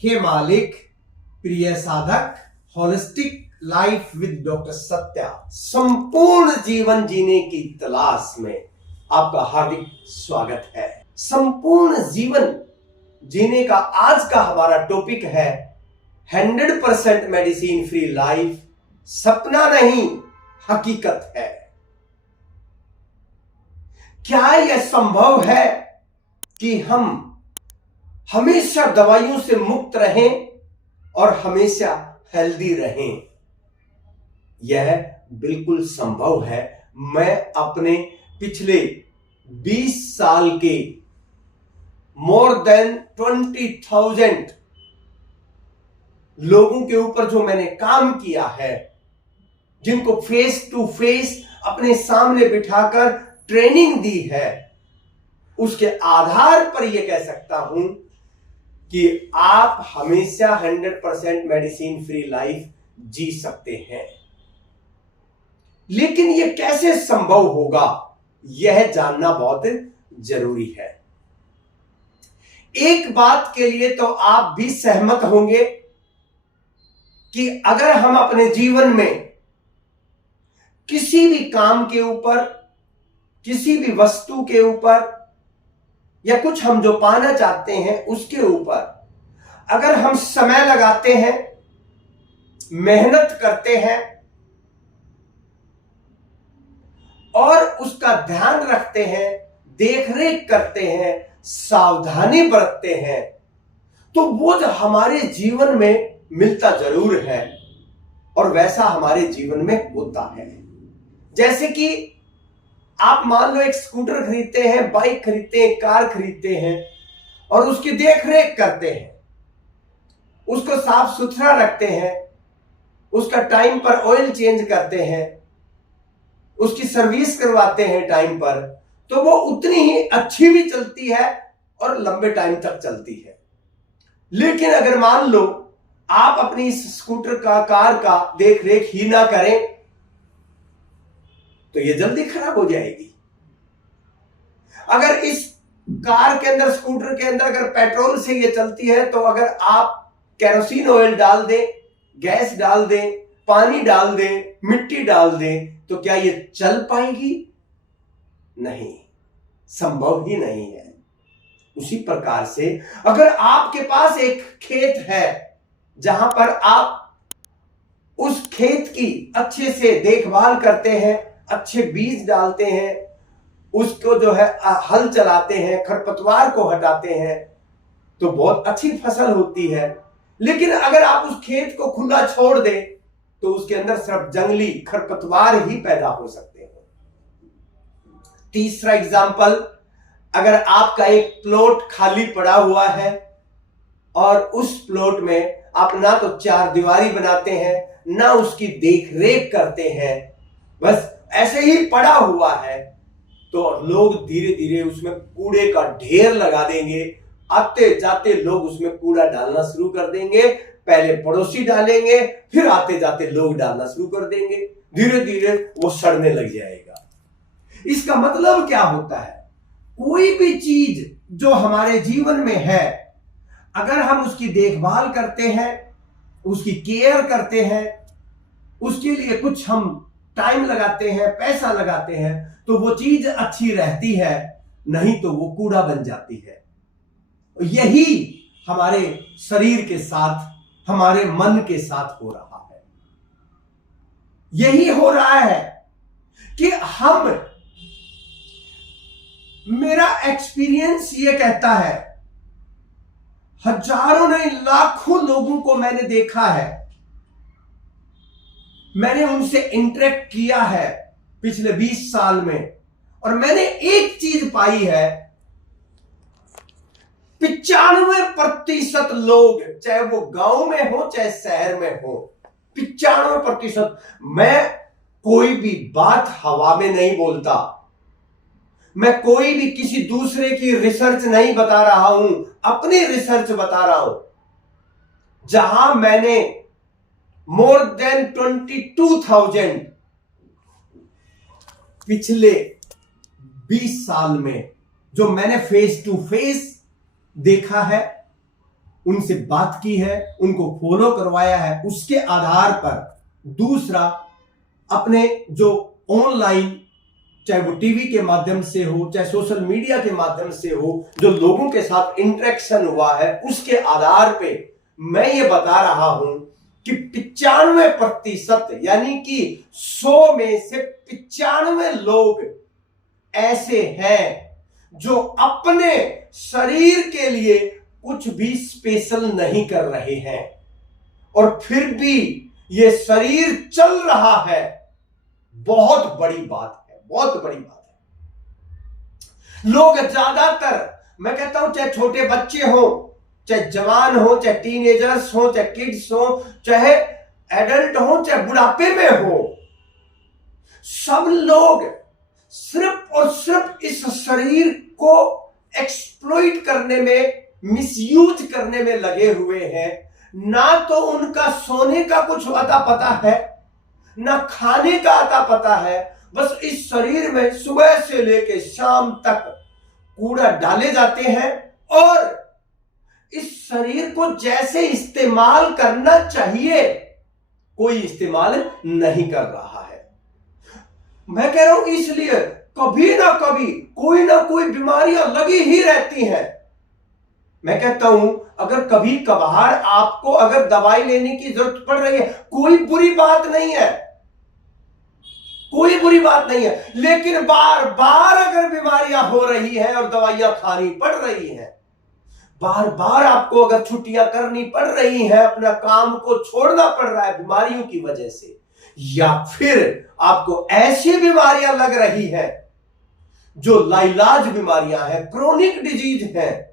हे मालिक, प्रिय साधक, holistic life with doctor Satya, संपूर्ण जीवन जीने की तलाश में आपका हार्दिक स्वागत है। संपूर्ण जीवन जीने का आज का हमारा टॉपिक है 100% मेडिसिन फ्री लाइफ, सपना नहीं हकीकत है। क्या यह संभव है कि हम हमेशा दवाइयों से मुक्त रहें और हमेशा हेल्दी रहें? यह बिल्कुल संभव है। मैं अपने पिछले 20 साल के मोर देन 20,000 लोगों के ऊपर जो मैंने काम किया है, जिनको फेस टू फेस अपने सामने बिठाकर ट्रेनिंग दी है, उसके आधार पर यह कह सकता हूं कि आप हमेशा 100% मेडिसिन फ्री लाइफ जी सकते हैं। लेकिन यह कैसे संभव होगा, यह जानना बहुत जरूरी है। एक बात के लिए तो आप भी सहमत होंगे कि अगर हम अपने जीवन में किसी भी काम के ऊपर, किसी भी वस्तु के ऊपर, या कुछ हम जो पाना चाहते हैं उसके ऊपर अगर हम समय लगाते हैं, मेहनत करते हैं और उसका ध्यान रखते हैं, देखरेख करते हैं, सावधानी बरतते हैं, तो वो जो हमारे जीवन में मिलता जरूर है और वैसा हमारे जीवन में होता है। जैसे कि आप मान लो एक स्कूटर खरीदते हैं, बाइक खरीदते हैं, कार खरीदते हैं और उसकी देखरेख करते हैं, उसको साफ सुथरा रखते हैं, उसका टाइम पर ऑयल चेंज करते हैं, उसकी सर्विस करवाते हैं टाइम पर, तो वो उतनी ही अच्छी भी चलती है और लंबे टाइम तक चलती है। लेकिन अगर मान लो आप अपनी इस स्कूटर का, कार का देखरेख ही ना करें तो ये जल्दी खराब हो जाएगी। अगर इस कार के अंदर, स्कूटर के अंदर अगर पेट्रोल से ये चलती है, तो अगर आप केरोसिन ऑयल डाल दें, गैस डाल दें, पानी डाल दें, मिट्टी डाल दें, तो क्या ये चल पाएगी? नहीं, संभव ही नहीं है। उसी प्रकार से अगर आपके पास एक खेत है जहां पर आप उस खेत की अच्छे से देखभाल करते हैं, अच्छे बीज डालते हैं, उसको जो है हल चलाते हैं, खरपतवार को हटाते हैं, तो बहुत अच्छी फसल होती है। लेकिन अगर आप उस खेत को खुला छोड़ दें तो उसके अंदर सिर्फ जंगली खरपतवार ही पैदा हो सकते हैं। तीसरा एग्जाम्पल, अगर आपका एक प्लॉट खाली पड़ा हुआ है और उस प्लॉट में आप ना तो चार दीवारी बनाते हैं, ना उसकी देखरेख करते हैं, बस ऐसे ही पड़ा हुआ है, तो लोग धीरे धीरे उसमें कूड़े का ढेर लगा देंगे। आते जाते लोग उसमें कूड़ा डालना शुरू कर देंगे। पहले पड़ोसी डालेंगे, फिर आते जाते लोग डालना शुरू कर देंगे। धीरे धीरे वो सड़ने लग जाएगा। इसका मतलब क्या होता है? कोई भी चीज जो हमारे जीवन में है, अगर हम उसकी देखभाल करते हैं, उसकी केयर करते हैं, उसके लिए कुछ हम टाइम लगाते हैं, पैसा लगाते हैं, तो वो चीज अच्छी रहती है, नहीं तो वो कूड़ा बन जाती है। यही हमारे शरीर के साथ, हमारे मन के साथ हो रहा है। यही हो रहा है कि मेरा एक्सपीरियंस ये कहता है, हजारों नहीं लाखों लोगों को मैंने देखा है, मैंने उनसे इंटरेक्ट किया है पिछले 20 साल में, और मैंने एक चीज पाई है, 95% लोग, चाहे वो गांव में हो चाहे शहर में हो, 95%, मैं कोई भी बात हवा में नहीं बोलता, मैं कोई भी किसी दूसरे की रिसर्च नहीं बता रहा हूं, अपनी रिसर्च बता रहा हूं, जहां मैंने मोर देन 22,000 पिछले 20 साल में जो मैंने फेस टू फेस देखा है, उनसे बात की है, उनको फॉलो करवाया है, उसके आधार पर दूसरा अपने जो ऑनलाइन, चाहे वो टीवी के माध्यम से हो, चाहे सोशल मीडिया के माध्यम से हो, जो लोगों के साथ इंटरेक्शन हुआ है, उसके आधार पे मैं ये बता रहा हूं कि 95% यानी कि 100 में से 95 लोग ऐसे हैं जो अपने शरीर के लिए कुछ भी स्पेशल नहीं कर रहे हैं और फिर भी ये शरीर चल रहा है। बहुत बड़ी बात है, बहुत बड़ी बात है। लोग ज्यादातर, मैं कहता हूं, चाहे छोटे बच्चे हो, चाहे जवान हो, चाहे टीनेजर्स हो, चाहे किड्स हो, चाहे एडल्ट हो, चाहे बुढ़ापे में हो, सब लोग सिर्फ और सिर्फ इस शरीर को एक्सप्लॉइट करने में, मिसयूज करने में लगे हुए हैं। ना तो उनका सोने का कुछ अता पता है, ना खाने का अता पता है। बस इस शरीर में सुबह से लेकर शाम तक कूड़ा डाले जाते हैं और इस शरीर को जैसे इस्तेमाल करना चाहिए कोई इस्तेमाल नहीं कर रहा है। मैं कह रहा हूं इसलिए कभी ना कभी कोई ना कोई बीमारियां लगी ही रहती हैं। मैं कहता हूं अगर कभी कभार आपको अगर दवाई लेने की जरूरत पड़ रही है, कोई बुरी बात नहीं है, कोई बुरी बात नहीं है। लेकिन बार बार अगर बीमारियां हो रही हैं और दवाइयां खानी पड़ रही हैं, बार बार आपको अगर छुट्टियां करनी पड़ रही हैं, अपना काम को छोड़ना पड़ रहा है बीमारियों की वजह से, या फिर आपको ऐसी बीमारियां लग रही हैं जो लाइलाज बीमारियां हैं, क्रोनिक डिजीज हैं,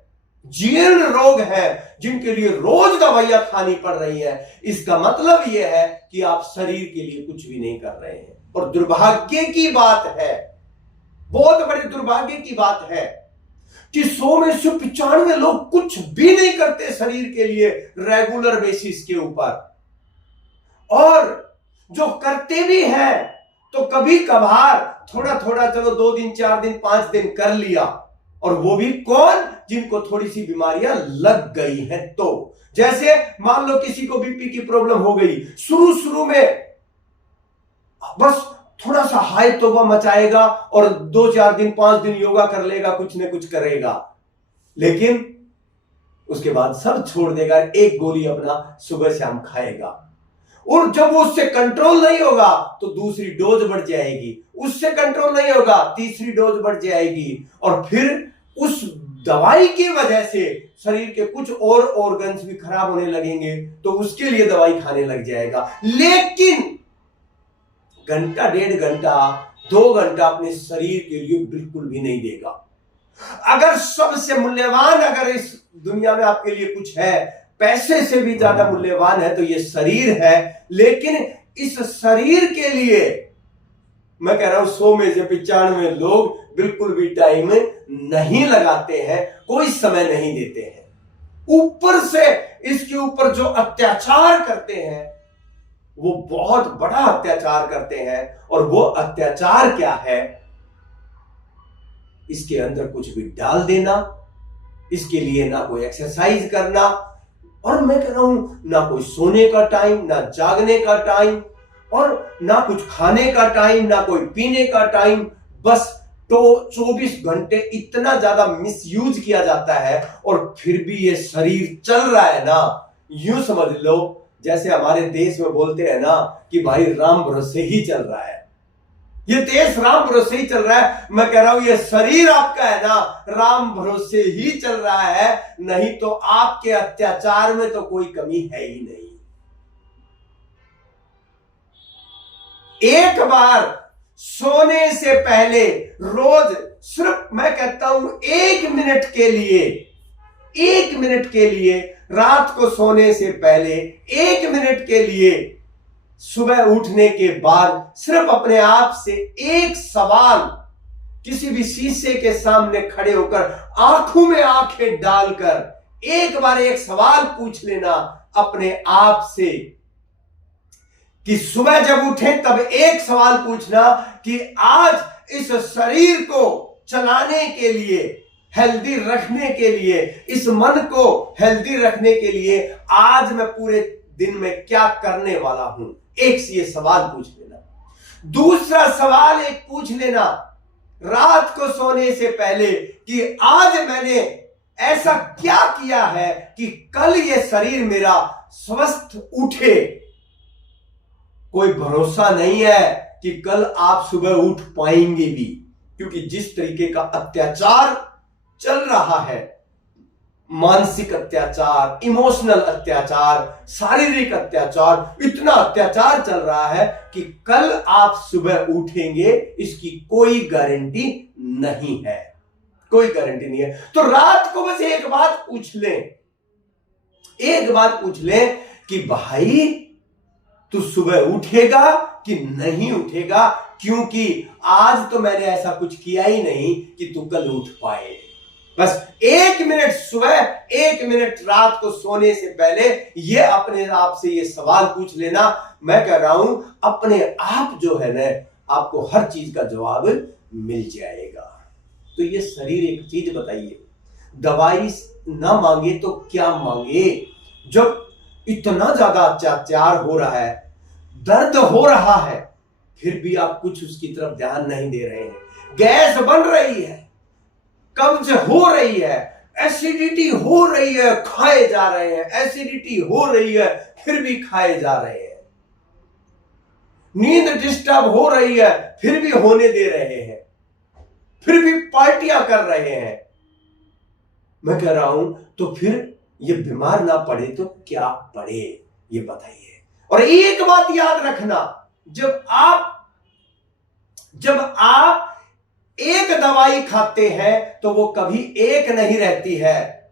जीर्ण रोग हैं, जिनके लिए रोज दवाइयां खानी पड़ रही है, इसका मतलब यह है कि आप शरीर के लिए कुछ भी नहीं कर रहे हैं। और दुर्भाग्य की बात है, बहुत बड़े दुर्भाग्य की बात है कि 100 में से 95 लोग कुछ भी नहीं करते शरीर के लिए रेगुलर बेसिस के ऊपर, और जो करते भी हैं तो कभी कभार थोड़ा थोड़ा, चलो 2 दिन 4 दिन 5 दिन कर लिया, और वो भी कौन, जिनको थोड़ी सी बीमारियां लग गई हैं। तो जैसे मान लो किसी को बीपी की प्रॉब्लम हो गई, शुरू में बस थोड़ा सा हाई तौबा मचाएगा और 2-4 दिन 5 दिन योगा कर लेगा, कुछ न कुछ करेगा, लेकिन उसके बाद सब छोड़ देगा, एक गोली अपना सुबह शाम खाएगा। और जब वो उससे कंट्रोल नहीं होगा तो दूसरी डोज बढ़ जाएगी, उससे कंट्रोल नहीं होगा तीसरी डोज बढ़ जाएगी, और फिर उस दवाई की वजह से शरीर के कुछ और ऑर्गन्स भी खराब होने लगेंगे, तो उसके लिए दवाई खाने लग जाएगा। लेकिन घंटा 1.5 घंटा 2 घंटा अपने शरीर के लिए बिल्कुल भी नहीं देगा। अगर सबसे मूल्यवान अगर इस दुनिया में आपके लिए कुछ है, पैसे से भी ज्यादा मूल्यवान है, तो ये शरीर है। लेकिन इस शरीर के लिए मैं कह रहा हूं 100 में से 95 लोग बिल्कुल भी टाइम नहीं लगाते हैं, कोई समय नहीं देते हैं। ऊपर से इसके ऊपर जो अत्याचार करते हैं वो बहुत बड़ा अत्याचार करते हैं, और वो अत्याचार क्या है, इसके अंदर कुछ भी डाल देना, इसके लिए ना कोई एक्सरसाइज करना, और मैं कह रहा हूं ना कोई सोने का टाइम, ना जागने का टाइम, और ना कुछ खाने का टाइम, ना कोई पीने का टाइम। बस तो 24 घंटे इतना ज्यादा मिसयूज किया जाता है, और फिर भी ये शरीर चल रहा है ना, यूं समझ लो जैसे हमारे देश में बोलते हैं ना कि भाई राम भरोसे ही चल रहा है, ये देश राम भरोसे ही चल रहा है। मैं कह रहा हूं ये शरीर आपका है ना, राम भरोसे ही चल रहा है, नहीं तो आपके अत्याचार में तो कोई कमी है ही नहीं। एक बार सोने से पहले रोज सिर्फ मैं कहता हूं 1 मिनट के लिए, 1 मिनट के लिए रात को सोने से पहले 1 मिनट के लिए सुबह उठने के बाद सिर्फ अपने आप से एक सवाल, किसी भी शीशे के सामने खड़े होकर आंखों में आंखें डालकर एक बार एक सवाल पूछ लेना अपने आप से कि सुबह जब उठे तब एक सवाल पूछना कि आज इस शरीर को चलाने के लिए, हेल्दी रखने के लिए, इस मन को हेल्दी रखने के लिए आज मैं पूरे दिन में क्या करने वाला हूं, एक से ये सवाल पूछ लेना। दूसरा सवाल एक पूछ लेना रात को सोने से पहले कि आज मैंने ऐसा क्या किया है कि कल ये शरीर मेरा स्वस्थ उठे। कोई भरोसा नहीं है कि कल आप सुबह उठ पाएंगे भी, क्योंकि जिस तरीके का अत्याचार चल रहा है, मानसिक अत्याचार, इमोशनल अत्याचार, शारीरिक अत्याचार, इतना अत्याचार चल रहा है कि कल आप सुबह उठेंगे इसकी कोई गारंटी नहीं है, कोई गारंटी नहीं है। तो रात को बस एक बात पूछ लें, एक बात पूछ लें कि भाई तू सुबह उठेगा कि नहीं उठेगा, क्योंकि आज तो मैंने ऐसा कुछ किया ही नहीं कि तू कल उठ पाए। बस 1 मिनट सुबह, 1 मिनट रात को सोने से पहले ये अपने आप से ये सवाल पूछ लेना। मैं कह रहा हूं अपने आप जो है ना, आपको हर चीज का जवाब मिल जाएगा। तो ये शरीर एक चीज बताइए, दवाई ना मांगे तो क्या मांगे? जब इतना ज्यादा अत्याचार हो रहा है, दर्द हो रहा है, फिर भी आप कुछ उसकी तरफ ध्यान नहीं दे रहे हैं। गैस बन रही है, कब्ज हो रही है, एसिडिटी हो रही है, खाए जा रहे हैं, एसिडिटी हो रही है फिर भी खाए जा रहे हैं, नींद डिस्टर्ब हो रही है फिर भी होने दे रहे हैं, फिर भी पार्टियां कर रहे हैं। मैं कह रहा हूं तो फिर ये बीमार ना पड़े तो क्या पड़े, ये बताइए। और एक बात याद रखना, जब आप एक दवाई खाते हैं तो वो कभी एक नहीं रहती है,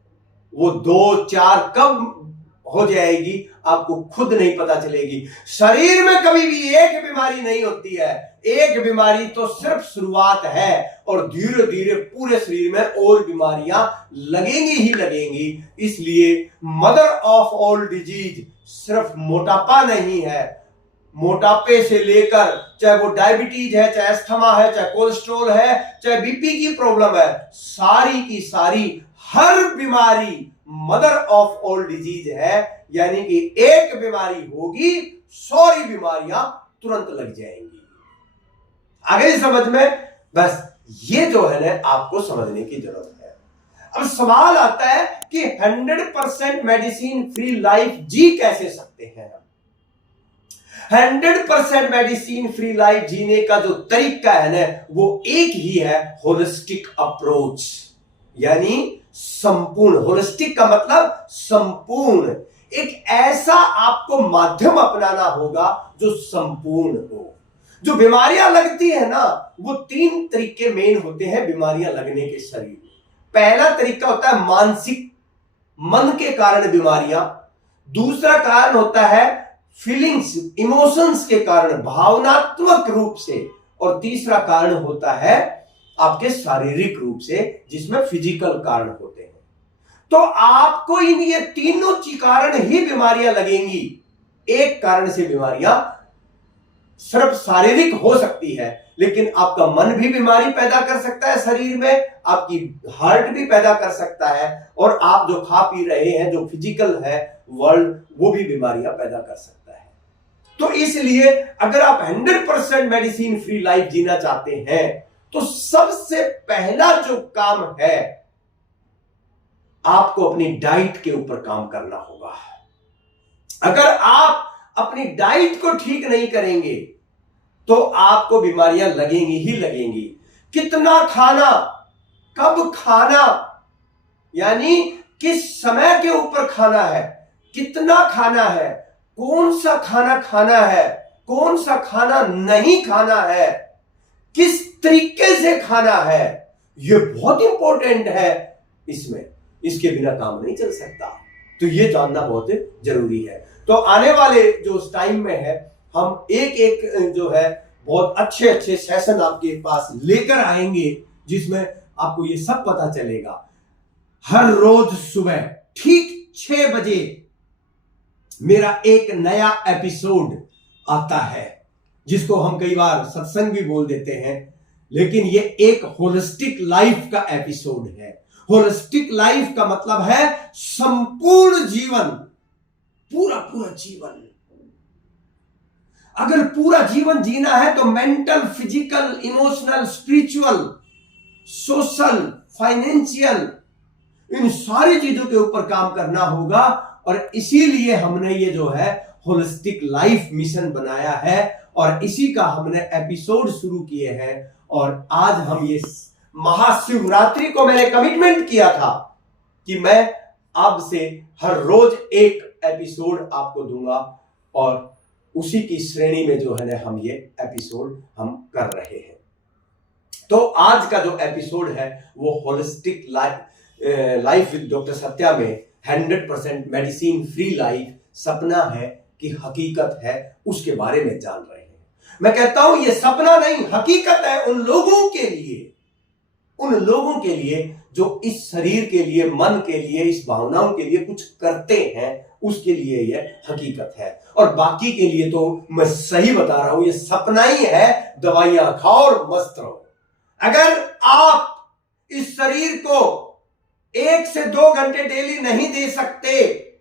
वो 2 4 कब हो जाएगी आपको खुद नहीं पता चलेगी। शरीर में कभी भी एक बीमारी नहीं होती है, एक बीमारी तो सिर्फ शुरुआत है और धीरे धीरे पूरे शरीर में और बीमारियां लगेंगी ही लगेंगी। इसलिए मदर ऑफ ऑल डिजीज सिर्फ मोटापा नहीं है, मोटापे से लेकर चाहे वो डायबिटीज है, चाहे अस्थमा है, चाहे कोलेस्ट्रॉल है, चाहे बीपी की प्रॉब्लम है, सारी की सारी हर बीमारी मदर ऑफ ऑल डिजीज है। यानी कि एक बीमारी होगी, सारी बीमारियां तुरंत लग जाएंगी। आगे समझ में? बस ये जो है ना आपको समझने की जरूरत है। अब सवाल आता है कि 100% मेडिसिन फ्री लाइफ जी कैसे सकते हैं हम? 100% मेडिसिन फ्री लाइफ जीने का जो तरीका है ना, वो एक ही है, होलिस्टिक अप्रोच, यानी संपूर्ण। होलिस्टिक का मतलब संपूर्ण। एक ऐसा आपको माध्यम अपनाना होगा जो संपूर्ण हो। जो बीमारियां लगती है ना, वो 3 तरीके मेन होते हैं बीमारियां लगने के शरीर में। पहला तरीका होता है मानसिक, मन के कारण बीमारियां। दूसरा कारण होता है फीलिंग्स, इमोशंस के कारण, भावनात्मक रूप से। और तीसरा कारण होता है आपके शारीरिक रूप से, जिसमें फिजिकल कारण होते हैं। तो आपको इन ये तीनों कारण ही बीमारियां लगेंगी। एक कारण से बीमारियां सिर्फ शारीरिक हो सकती है, लेकिन आपका मन भी बीमारी पैदा कर सकता है शरीर में, आपकी हार्ट भी पैदा कर सकता है, और आप जो खा पी रहे हैं, जो फिजिकल है वर्ल्ड, वो भी बीमारियां पैदा कर सकता है। तो इसलिए अगर आप 100% मेडिसिन फ्री लाइफ जीना चाहते हैं तो सबसे पहला जो काम है, आपको अपनी डाइट के ऊपर काम करना होगा। अगर आप अपनी डाइट को ठीक नहीं करेंगे तो आपको बीमारियां लगेंगी ही लगेंगी। कितना खाना, कब खाना, यानी किस समय के ऊपर खाना है, कितना खाना है, कौन सा खाना खाना है, कौन सा खाना नहीं खाना है, किस तरीके से खाना है, यह बहुत इंपॉर्टेंट है। इसमें इसके बिना काम नहीं चल सकता, तो यह जानना बहुत जरूरी है। तो आने वाले जो टाइम में है, हम एक एक जो है बहुत अच्छे अच्छे सेशन आपके पास लेकर आएंगे, जिसमें आपको ये सब पता चलेगा। हर रोज सुबह ठीक 6 बजे मेरा एक नया एपिसोड आता है, जिसको हम कई बार सत्संग भी बोल देते हैं, लेकिन ये एक होलिस्टिक लाइफ का एपिसोड है। होलिस्टिक लाइफ का मतलब है संपूर्ण जीवन, पूरा पूरा जीवन। अगर पूरा जीवन जीना है तो mental, physical, emotional, spiritual, social, financial, इन सारी चीजों के ऊपर काम करना होगा। और इसीलिए हमने ये जो है होलिस्टिक लाइफ मिशन बनाया है और इसी का हमने एपिसोड शुरू किए हैं। और आज हम ये महाशिवरात्रि को मैंने कमिटमेंट किया था कि मैं अब से हर रोज एक एपिसोड आपको दूंगा और उसी की श्रेणी में जो है ना हम ये एपिसोड हम कर रहे हैं। तो आज का जो एपिसोड है वो holistic life with doctor Satya में 100% मेडिसिन फ्री लाइफ सपना है कि हकीकत है, उसके बारे में जान रहे हैं। मैं कहता हूं ये सपना नहीं, हकीकत है उन लोगों के लिए, उन लोगों के लिए जो इस शरीर के लिए, मन के लिए, इस भावनाओं के लिए कुछ करते हैं, उसके लिए यह हकीकत है। और बाकी के लिए तो मैं सही बता रहा हूं, ये सपना ही है, दवाइयां खाओ और मस्त रहो। अगर आप इस शरीर को 1 से 2 घंटे डेली नहीं दे सकते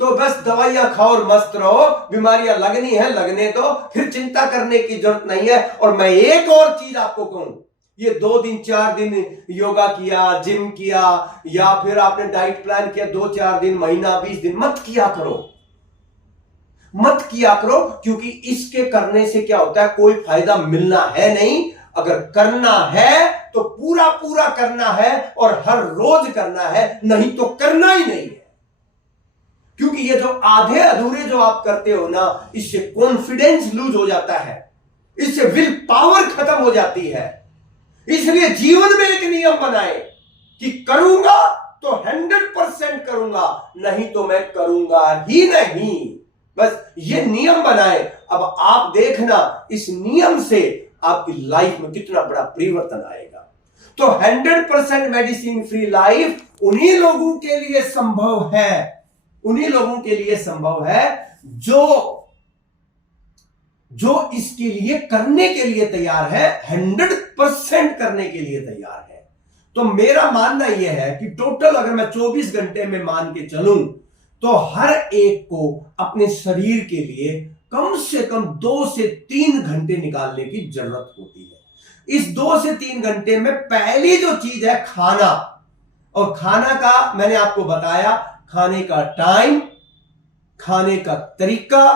तो बस दवाइयां खाओ और मस्त रहो। बीमारियां लगनी है लगने दो, फिर चिंता करने की जरूरत नहीं है। और मैं एक और चीज आपको कहूं, ये 2 दिन 4 दिन योगा किया, जिम किया, या फिर आपने डाइट प्लान किया 2-4 दिन, महीना, 20 दिन, मत किया करो, मत किया करो। क्योंकि इसके करने से क्या होता है, कोई फायदा मिलना है नहीं। अगर करना है तो पूरा पूरा करना है और हर रोज करना है, नहीं तो करना ही नहीं है। क्योंकि ये जो आधे अधूरे जो आप करते हो ना, इससे कॉन्फिडेंस लूज हो जाता है, इससे विल पावर खत्म हो जाती है। इसलिए जीवन में एक नियम बनाए कि करूंगा तो 100% करूंगा, नहीं तो मैं करूंगा ही नहीं। बस ये नियम बनाए। अब आप देखना इस नियम से आपकी लाइफ में कितना बड़ा परिवर्तन आएगा। तो 100% मेडिसिन फ्री लाइफ उन्हीं लोगों के लिए संभव है, उन्हीं लोगों के लिए संभव है जो इसके लिए करने के लिए तैयार है, 100% करने के लिए तैयार है। तो मेरा मानना यह है कि टोटल अगर मैं 24 घंटे में मान के चलूं तो हर एक को अपने शरीर के लिए कम से कम 2 से 3 घंटे निकालने की जरूरत होती है। इस 2 से 3 घंटे में पहली जो चीज है खाना, और खाना का मैंने आपको बताया, खाने का टाइम, खाने का तरीका,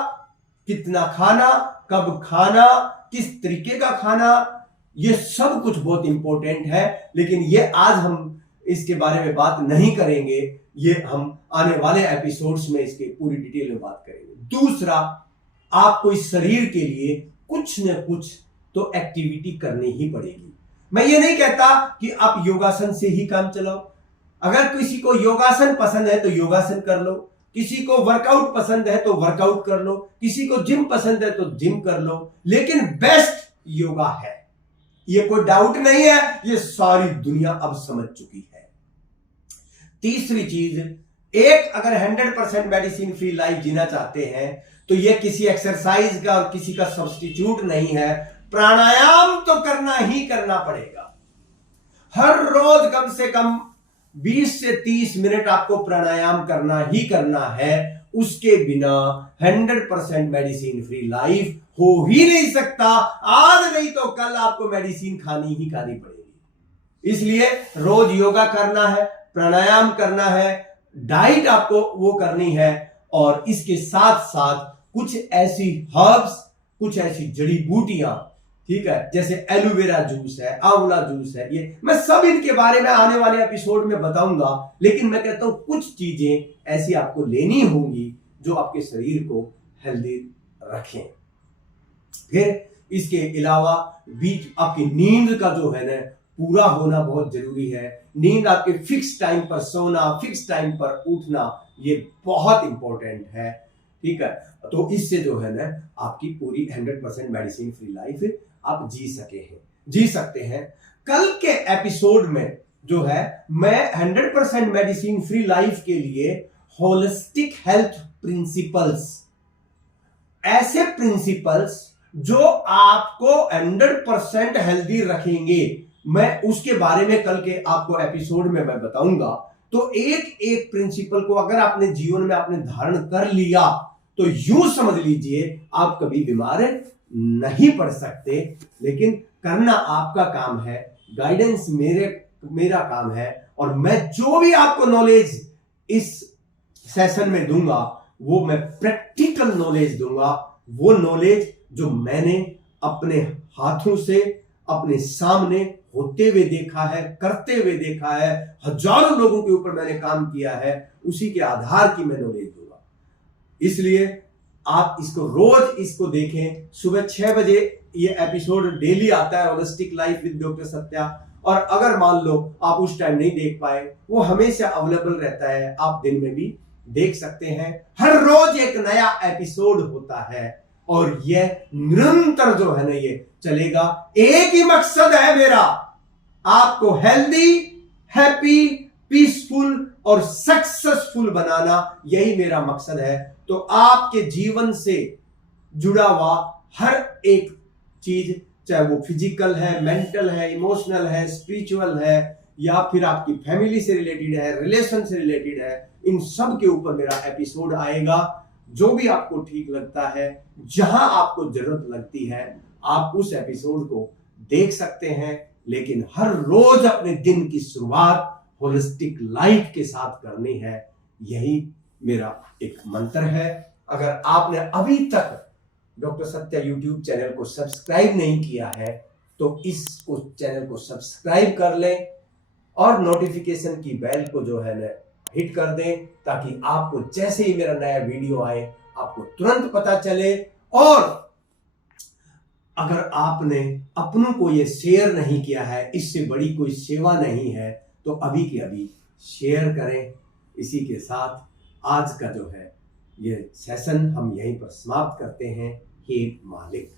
कितना खाना, कब खाना, किस तरीके का खाना, ये सब कुछ बहुत इंपॉर्टेंट है। लेकिन ये आज हम इसके बारे में बात नहीं करेंगे, ये हम आने वाले एपिसोड्स में इसके पूरी डिटेल में बात करेंगे। दूसरा, आपको इस शरीर के लिए कुछ न कुछ तो एक्टिविटी करनी ही पड़ेगी। मैं ये नहीं कहता कि आप योगासन से ही काम चलाओ। अगर किसी को योगासन पसंद है तो योगासन कर लो, किसी को वर्कआउट पसंद है तो वर्कआउट कर लो, किसी को जिम पसंद है तो जिम कर लो, लेकिन बेस्ट योगा है, ये कोई डाउट नहीं है, ये सारी दुनिया अब समझ चुकी है। तीसरी चीज, एक अगर 100% मेडिसिन फ्री लाइफ जीना चाहते हैं तो ये किसी एक्सरसाइज का और किसी का सब्स्टिट्यूट नहीं है, प्राणायाम तो करना ही करना पड़ेगा। हर रोज कम से कम 20 से 30 मिनट आपको प्राणायाम करना ही करना है, उसके बिना 100% मेडिसिन फ्री लाइफ हो ही नहीं सकता। आज नहीं तो कल आपको मेडिसिन खानी ही खानी पड़ेगी। इसलिए रोज योगा करना है, प्राणायाम करना है, डाइट आपको वो करनी है, और इसके साथ साथ कुछ ऐसी हर्ब्स, कुछ ऐसी जड़ी बूटियां, ठीक है, जैसे एलोवेरा जूस है, आंवला जूस है, ये मैं सब इनके बारे में आने वाले एपिसोड में बताऊंगा। लेकिन मैं कहता हूं कुछ चीजें ऐसी आपको लेनी होंगी जो आपके शरीर को हेल्दी रखें। फिर इसके अलावा बीच आपकी नींद का जो है ना पूरा होना बहुत जरूरी है। नींद आपके फिक्स टाइम पर सोना, फिक्स टाइम पर उठना, ये बहुत इंपॉर्टेंट है, ठीक है। तो इससे जो है ना आपकी पूरी 100% मेडिसिन फ्री लाइफ आप जी सकते हैं। कल के एपिसोड में जो है मैं 100% मेडिसिन फ्री लाइफ के लिए होलिस्टिक हेल्थ प्रिंसिपल्स, ऐसे प्रिंसिपल्स जो आपको 100% हेल्दी रखेंगे, मैं उसके बारे में कल के आपको एपिसोड में मैं बताऊंगा। तो एक एक प्रिंसिपल को अगर आपने जीवन में आपने धारण कर लिया तो यूं समझ लीजिए आप कभी बीमार नहीं पड़ सकते। लेकिन करना आपका काम है, गाइडेंस मेरा काम है, और मैं जो भी आपको नॉलेज इस सेशन में दूंगा वो मैं प्रैक्टिकल नॉलेज दूंगा, वो नॉलेज जो मैंने अपने हाथों से अपने सामने होते हुए देखा है, करते हुए देखा है, हजारों लोगों के ऊपर मैंने काम किया है, उसी के आधार की मैं नॉलेज दूंगा। इसलिए आप इसको रोज इसको देखें। सुबह 6 बजे ये एपिसोड डेली आता है, holistic life with doctor Satya. और अगर मान लो आप उस टाइम नहीं देख पाए, वो हमेशा अवेलेबल रहता है, आप दिन में भी देख सकते हैं। हर रोज एक नया एपिसोड होता है और यह निरंतर जो है ना ये चलेगा। एक ही मकसद है मेरा, आपको हेल्दी, हैप्पी, पीसफुल और सक्सेसफुल बनाना, यही मेरा मकसद है। तो आपके जीवन से जुड़ा हुआ हर एक चीज, चाहे वो फिजिकल है, मेंटल है, इमोशनल है, स्पिरिचुअल है, या फिर आपकी फैमिली से रिलेटेड है, रिलेशन से रिलेटेड है, इन सब के ऊपर मेरा एपिसोड आएगा। जो भी आपको ठीक लगता है, जहां आपको जरूरत लगती है, आप उस एपिसोड को देख सकते हैं। लेकिन हर रोज अपने दिन की शुरुआत होलिस्टिक लाइफ के साथ करनी है, यही मेरा एक मंत्र है। अगर आपने अभी तक डॉक्टर सत्या यूट्यूब चैनल को सब्सक्राइब नहीं किया है तो इसको चैनल को सब्सक्राइब कर लें और नोटिफिकेशन की बेल को जो है ना हिट कर दें, ताकि आपको जैसे ही मेरा नया वीडियो आए आपको तुरंत पता चले। और अगर आपने अपनों को ये शेयर नहीं किया है, इससे बड़ी कोई सेवा नहीं है, तो अभी के अभी शेयर करें। इसी के साथ आज का जो है ये सेशन हम यहीं पर समाप्त करते हैं। हे मालिक।